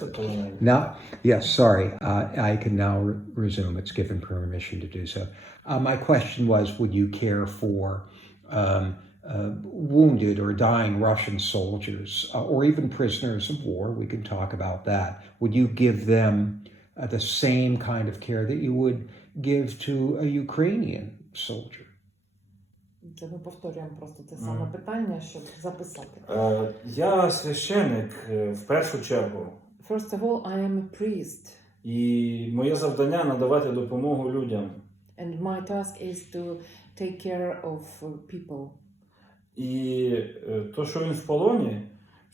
це полонені. Now, yes, sorry, I can now resume. It's given permission to do so. My question was, would you care for wounded or dying Russian soldiers, or even prisoners of war? We can talk about that. Would you give them the same kind of care that you would give to a Ukrainian soldier? Це ми повторюємо просто те саме питання, щоб записати. Я священик в першу чергу. First of all, I am a priest. І моє завдання надавати допомогу людям. And my task is to take care of people. І то, що він в полоні,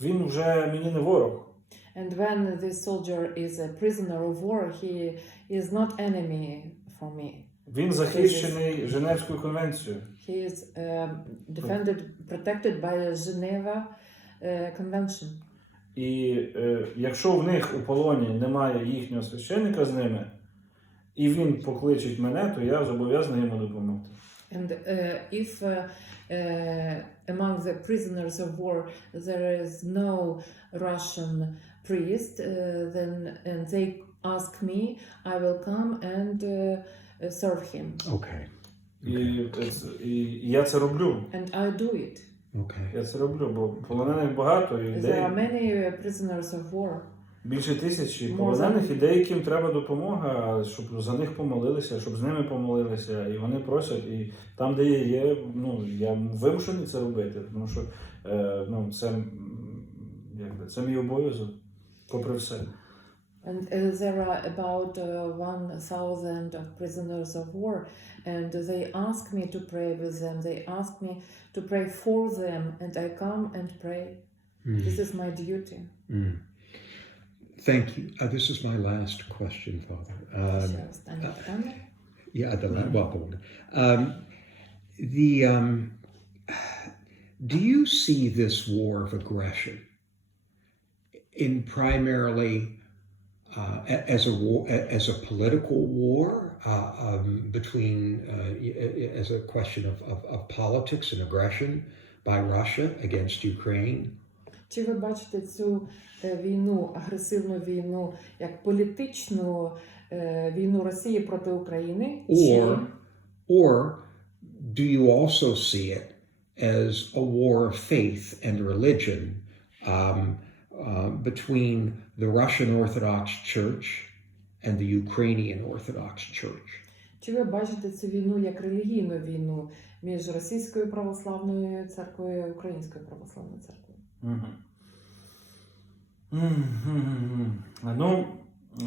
він вже мені не ворог. And when this soldier is a prisoner of war, he is not enemy for me. Він захищений Женевською конвенцією. He is protected by the Geneva Convention. І якщо в них у полоні немає їхнього священника з ними, і він покличить мене, то я зобов'язаний йому допомогти. And if among the prisoners of war there is no Russian priest, and they ask me, I will come and serve him. Okay. І я це роблю. And I do it. Okay. Я це роблю, бо полонених багато і There are many prisoners of war. більше 1000 полонених, і деяким треба допомога, щоб за них помолилися, щоб з ними помолилися, і вони просять, і там, де є, я вимушений це робити, тому що це мій обов'язок, попри все. And there are about 1,000 of prisoners of war, and they ask me to pray with them. They ask me to pray for them, and I come and pray. This is my duty. Thank you. This is my last question, Father. Welcome. Do you see this war of aggression in primarily as a political war between as a question of politics and aggression by Russia against Ukraine? Чи ви бачите цю війну, агресивну війну, як політичну війну Росії проти України? Or do you also see it as a war of faith and religion between the Russian Orthodox Church and the Ukrainian Orthodox Church? Чи ви бачите цю війну як релігійну війну між Російською православною церквою і Українською православною церквою?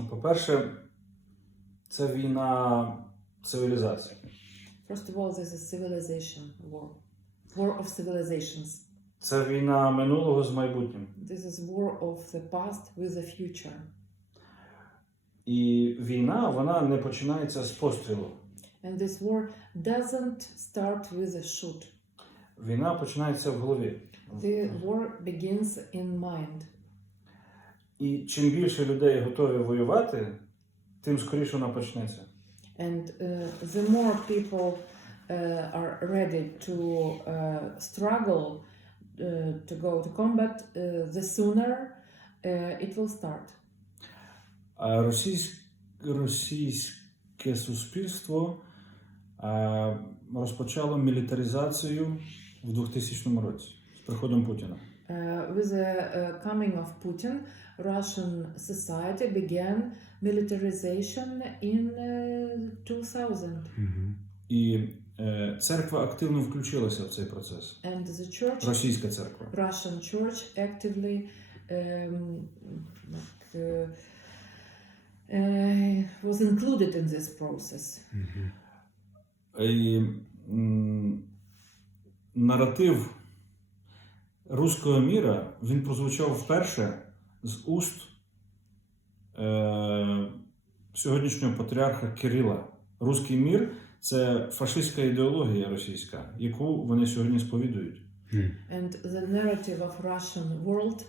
По-перше, це війна цивілізації. First of all, this is civilization war. War of civilizations. Це війна минулого з майбутнім. This is war of the past with the future. І війна, вона не починається з пострілу. And this war doesn't start with a shoot. Війна починається в голові. The war begins in mind. І чим більше людей готові воювати, тим скоріше вона почнеться. And the more people are ready to struggle to go to combat, the sooner it will start. А російське суспільство розпочало мілітаризацію в 2000 році з приходом Путіна. With the coming of Putin, Russian society began militarization in 2000. І церква активно включилася в цей процес. And the church, російська церква. Russian church actively was included in this process. І наратив руського міра, він прозвучав вперше з уст сьогоднішнього патріарха Кирила. Руський мір – це фашистська ідеологія російська, яку вони сьогодні сповідують. And the narrative of Russian world,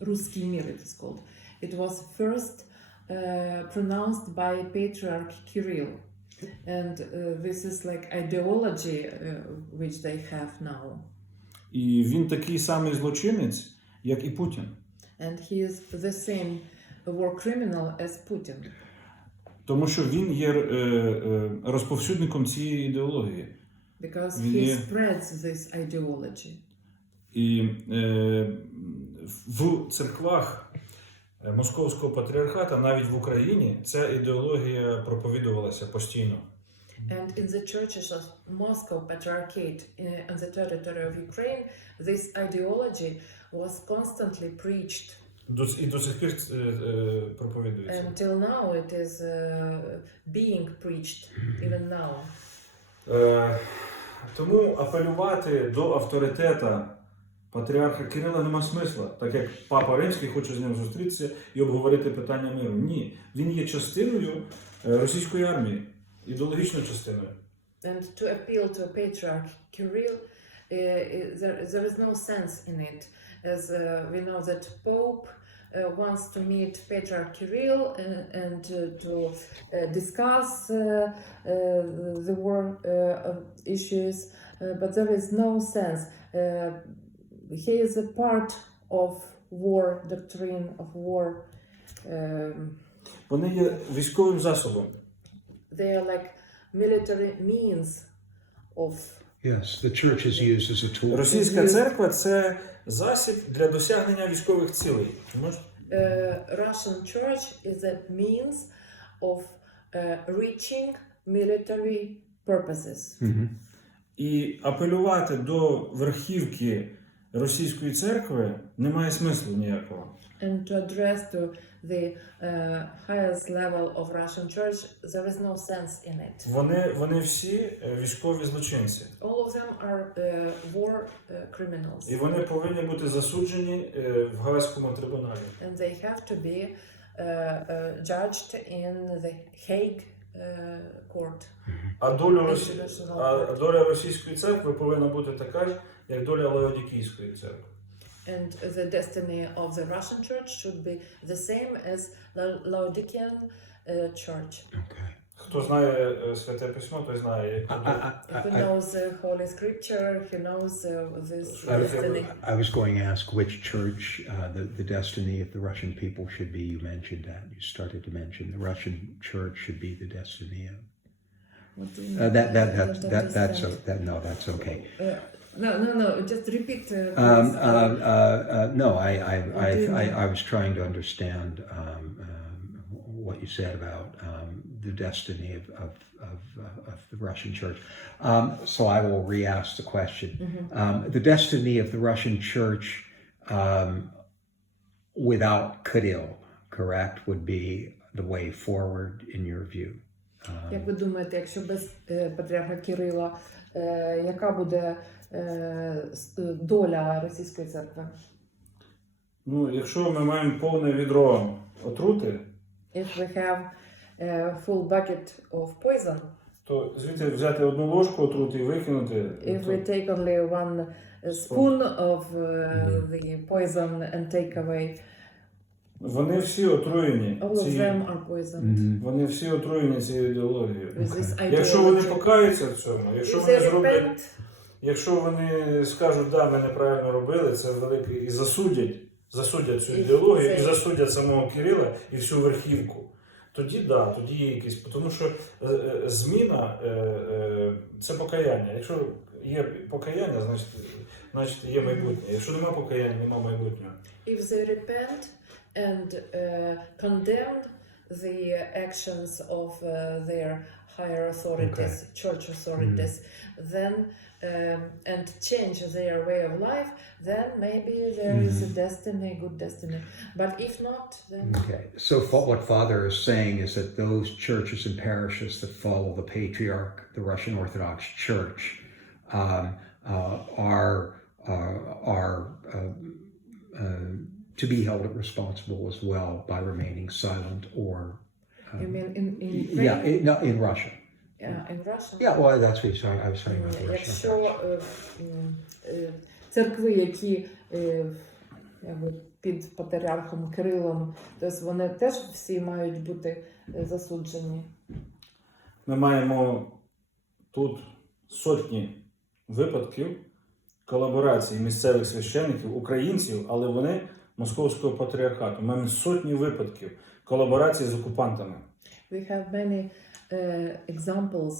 Russkii Mir it is called, it was first pronounced by Patriarch Kirill. And this is like ideology which they have now. І він такий самий злочинець, як і Путін. And he is the same war criminal as Putin. Тому що він є розповсюдником цієї ідеології. Because Він he є... spreads this ideology. І в церквах Московського патріархата, навіть в Україні, ця ідеологія проповідувалася постійно. And in the churches of Moscow Patriarchate on the territory of Ukraine, this ideology was constantly preached. І до сих пір проповідується. Until now it is being preached, even now. Тому апелювати до авторитета патріарха Кирила нема смисла, так як Папа Римський хоче з ним зустрітися і обговорити питання миру. Ні, він є частиною російської армії, ідеологічною частиною. And to appeal to Patriarch Kirill, there is no sense in it, as we know that Pope wants to meet Patriarch Kirill and to discuss the war issues, but there is no sense. He is a part of war doctrine, of war. Вони є військовим засобом. They are like military means of. Yes, the church is used as a tool. Російська церква – це засіб для досягнення військових цілей. Russian church is a means of reaching military purposes. І апелювати до верхівки російської церкви немає смислу ніякого. And to address to the highest level of Russian church, there is no sense in it. Вони всі військові злочинці. All of them are war criminals. І вони повинні бути засуджені в Гаазькому трибуналі. And they have to be judged in the Hague court. А доля російської церкви повинна бути така ж, як доля Лаодікійської церкви. And the destiny of the Russian church should be the same as the Laodicean church. Okay. Хто знає Святе Письмо, той знає, як Who knows the Holy Scripture, he knows this destiny. I was going to ask which church the destiny of the Russian people should be. You mentioned that. You started to mention the Russian church should be the destiny of. That's okay. No. Just repeat. No, I was trying to understand what you said about the destiny of the Russian church. So I will re-ask the question. The destiny of the Russian church without Kirill, correct, would be the way forward in your view. Як ви думаєте, якщо без патріарха Кирила, яка буде доля російської церкви? Ну, якщо ми маємо повне відро отрути, If we have a full bucket of poison, то звідти взяти одну ложку отрути і викинути. if we take only one spoon of the poison and take away, Вони всі отруєні. all of them are poisoned. Вони всі отруєні цією ідеологією. With this ideology. Якщо вони покаються в цьому, якщо If вони they зроблять, repent, якщо вони скажуть, да, ми неправильно робили, це великий, і засудять цю ідеологію, і засудять самого Кирила і всю верхівку, тоді да, тоді є якісь, тому що зміна це покаяння. Якщо є покаяння, значить є майбутнє. Якщо нема покаяння, нема майбутнього. if they repent and condemn the actions of their higher authorities, church authorities, then and change their way of life, then maybe there is a destiny, good destiny. But if not, then... Okay, so what Father is saying is that those churches and parishes that follow the Patriarch, the Russian Orthodox Church, are to be held responsible as well by remaining silent or... You mean in Ukraine? In Russia. In Russia? Yeah, well, that's what I was saying about Russia. Якщо церкви, які якби, під патріархом Кирилом, тобто вони теж всі мають бути засуджені. Ми маємо тут сотні випадків колаборації місцевих священиків, українців, але вони Московського патріархату. Маємо сотні випадків колаборації з окупантами. We have many examples,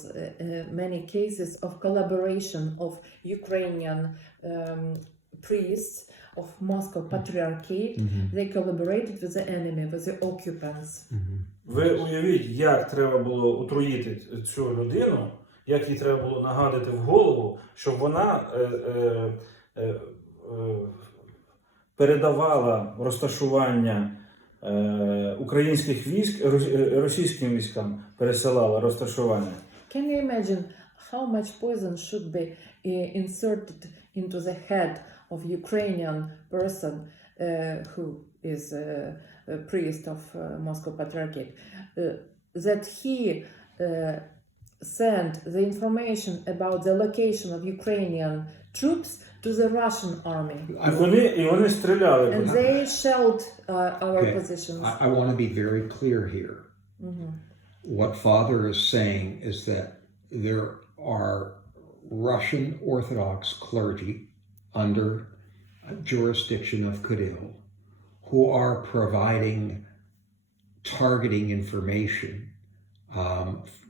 many cases of collaboration of Ukrainian priests of Moscow Patriarchate. They collaborated with the enemy, with the occupants. Ви уявіть, як треба було отруїти цю людину, як їй треба було нагадати в голову, щоб вона передавала розташування українських військ, російським військам пересилала розташування. Can you imagine how much poison should be inserted into the head of Ukrainian person who is a priest of Moscow Patriarchate, that he sent the information about the location of Ukrainian troops to the Russian army. І вони стріляли. And they shelled our Okay. positions. I want to be very clear here. What Father is saying is that there are Russian Orthodox clergy under jurisdiction of Kyiv who are providing targeting information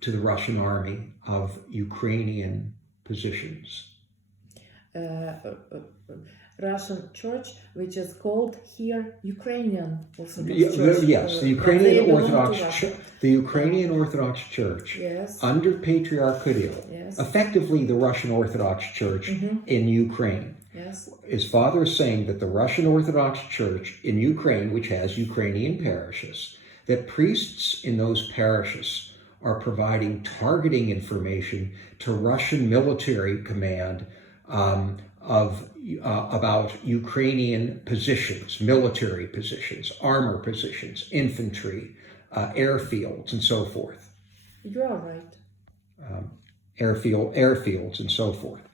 to the Russian army of Ukrainian positions. Russian church, which is called here Ukrainian Orthodox Yeah, Church. yes, the Ukrainian They belong to Orthodox Russia. Church, the Ukrainian Orthodox Church Yes. under Patriarch Kirill, Yes. effectively the Russian Orthodox Church in Ukraine. Yes. His father is saying that the Russian Orthodox Church in Ukraine, which has Ukrainian parishes, that priests in those parishes are providing targeting information to Russian military command about Ukrainian positions, military positions, armor positions, infantry, airfields, and so forth. You are right. Airfields, and so forth.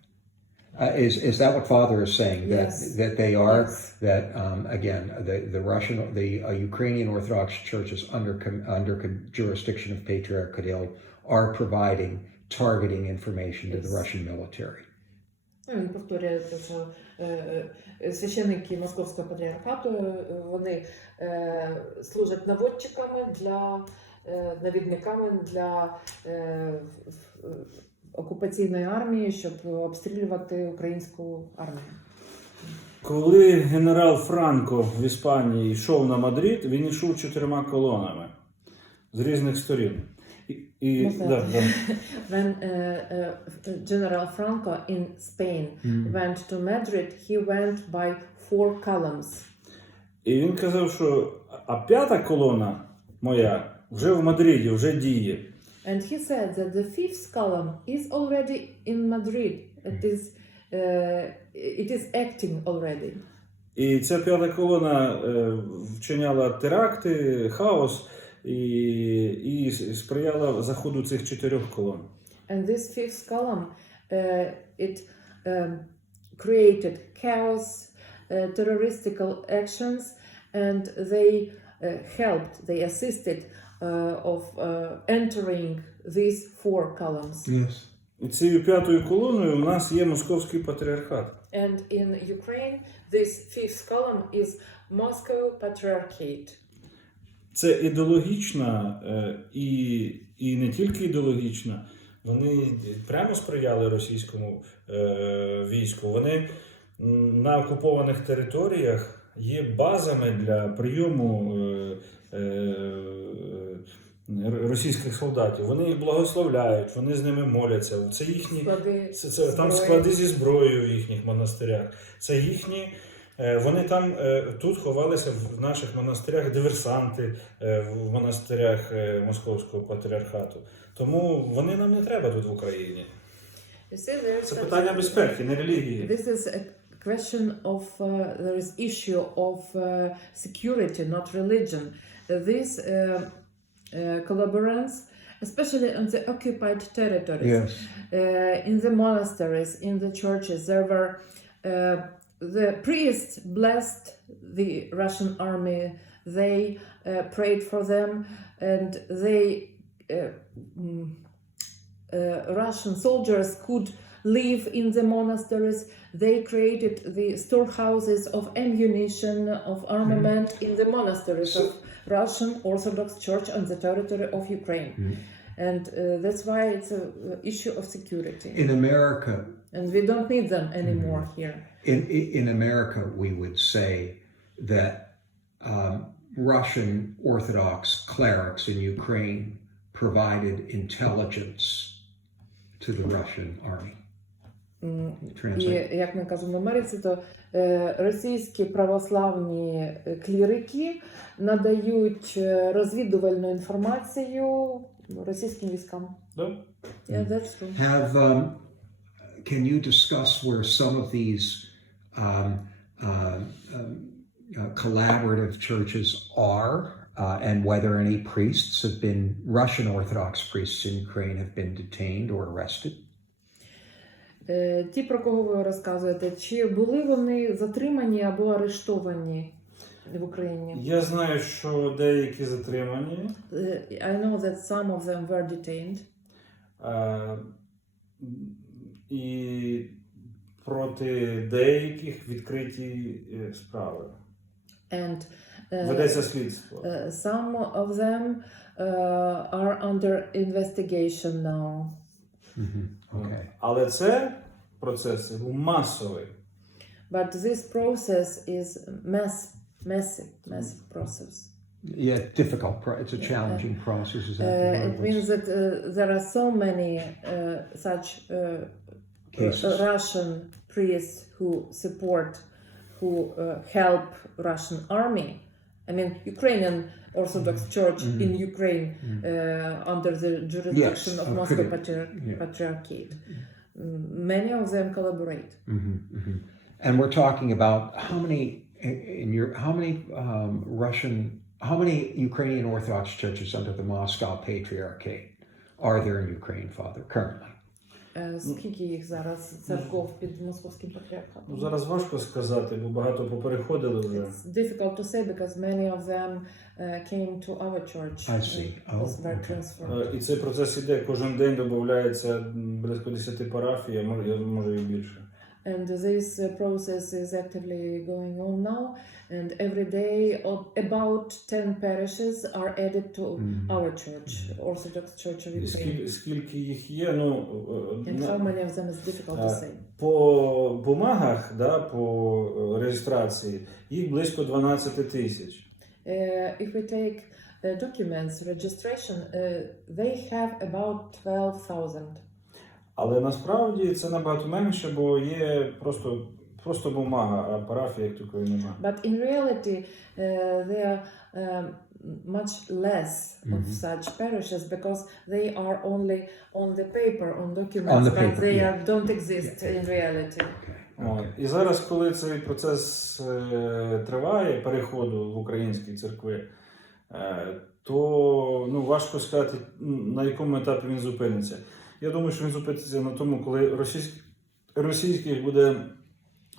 Is that what Father is saying? Yes. That they are Yes. that again the Ukrainian Orthodox churches under jurisdiction of Patriarch Kirill are providing targeting information to the Russian military. Він повторює, що священники Московського патріархату вони служать наводчиками навідниками для окупаційної армії, щоб обстрілювати українську армію. Коли генерал Франко в Іспанії йшов на Мадрид, він йшов 4 колонами з різних сторін. When General Franco in Spain went to Madrid, he went by 4 columns. І він казав, що а 5 колона моя вже в Мадриді, вже діє. And he said that the 5th column is already in Madrid. It is acting already. І ця 5 колона вчиняла теракти, хаос і сприяла заходу цих 4 колон. And this 5th column, it created chaos, terroristical actions, and they they assisted of entering these 4 columns. Yes. І цією 5-ю колоною у нас є Московський патріархат. And in Ukraine, this 5th column is Moscow Patriarchate. Це ідеологічна і не тільки ідеологічна. Вони прямо сприяли російському війську. Вони на окупованих територіях є базами для прийому російських солдатів. Вони їх благословляють, вони з ними моляться. Це їхні там склади зі зброєю в їхніх монастирях. Це їхні. Вони там тут ховалися в наших монастирях диверсанти в монастирях Московського патріархату. Тому вони нам не треба тут в Україні. Це питання безпеки, не релігії. This is a question of there is issue of security, not religion. These collaborants, especially on the occupied territories, Yes. In the monasteries, in the churches, there were the priests blessed the Russian army. They prayed for them, and they Russian soldiers could live in the monasteries. they created the storehouses of ammunition, of armament in the monasteries of Russian Orthodox Church on the territory of Ukraine. And that's why it's an issue of security. In America, And we don't need them anymore here. in America, we would say that Russian Orthodox clerics in Ukraine provided intelligence to the Russian army. І як ми кажемо в Америці, то російські православні клірики надають розвідувальну інформацію російським військам. Да? Yeah, that's true. Can you discuss where some of these collaborative churches are, and whether any priests have been, Russian Orthodox priests in Ukraine have been detained or arrested? Ті, про кого ви розказуєте, чи були вони затримані або арештовані в Україні? Я знаю, що деякі затримані. I know that some of them were detained. І проти деяких відкриті справи. And Ведеться слідство. some of them are under investigation now. Okay. Але це процес був масовий. But this process is massive process. Yeah, difficult. It's a challenging process. Is that the word? It means that there are so many such Cases. Russian priests who help Russian army. I mean, Ukrainian Orthodox Church in Ukraine under the jurisdiction of Moscow Patriarchate. Many of them collaborate. And we're talking about how many Ukrainian Orthodox churches under the Moscow Patriarchate are there in Ukraine, Father, currently? Скільки їх зараз церков під Московським патріархатом? Ну, зараз важко сказати, бо багато попереходили вже. It's difficult to say because many of them came to our church. I see. Were transferred. І цей процес іде, кожен день додається близько 10 парафій, а може і більше. And this process is actively going on now, and every day about 10 parishes are added to our church, Orthodox Church of Ukraine. Скільки їх є, ну... And how many of them is difficult to say. По бумагах, да, по реєстрації, їх близько 12 тисяч. If we take documents, registration, they have about 12,000. Але насправді це набагато менше, бо є просто бумага, а парафії як такої немає. But in reality, there are much less of such parishes because they are only on the paper, on documents, but they don't exist in reality. І зараз, коли цей процес триває, переходу в українські церкви, то важко сказати, на якому етапі він зупиниться. Я думаю, що він зупиниться на тому, коли російських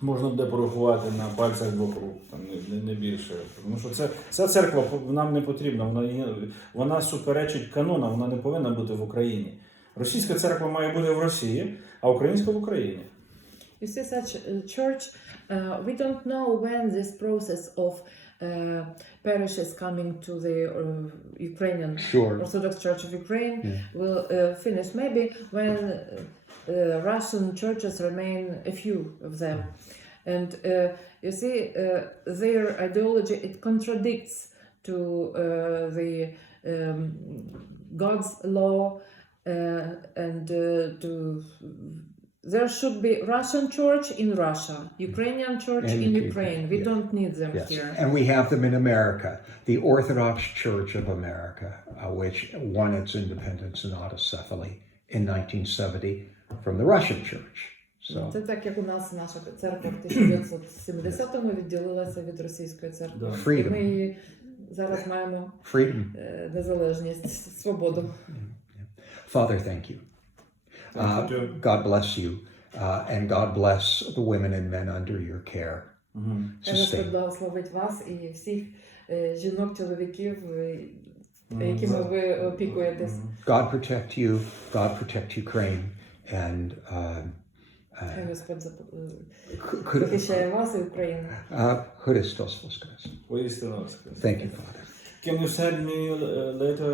можна буде порахувати на пальцях двох рук, там не більше. Тому що ця церква нам не потрібна, вона суперечить канонам, вона не повинна бути в Україні. Російська церква має бути в Росії, а українська в Україні. You see, such a church, we don't know when this process of parishes coming to the Ukrainian Orthodox Church of Ukraine will finish. Maybe when Russian churches remain a few of them. And you see, their ideology, it contradicts to the God's law and to... There should be Russian church in Russia, Ukrainian church in Ukraine. We don't need them here. And we have them in America, the Orthodox Church of America, which won its independence in autocephaly in 1970 from the Russian Church. So. Це так, як у нас наша церква в 1970-му відділилася від російської церкви. Freedom. Ми зараз маємо незалежність, свободу. Father, thank you. God bless you, and God bless the women and men under your care. Господь благословить вас і всіх жінок, чоловіків, якими ви опікуєтесь. God protect you, God protect Ukraine, and Хай Господь Could- захищає вас і Україну. Christos Voskres. Воістину воскрес. Thank you, Father. Can you send me later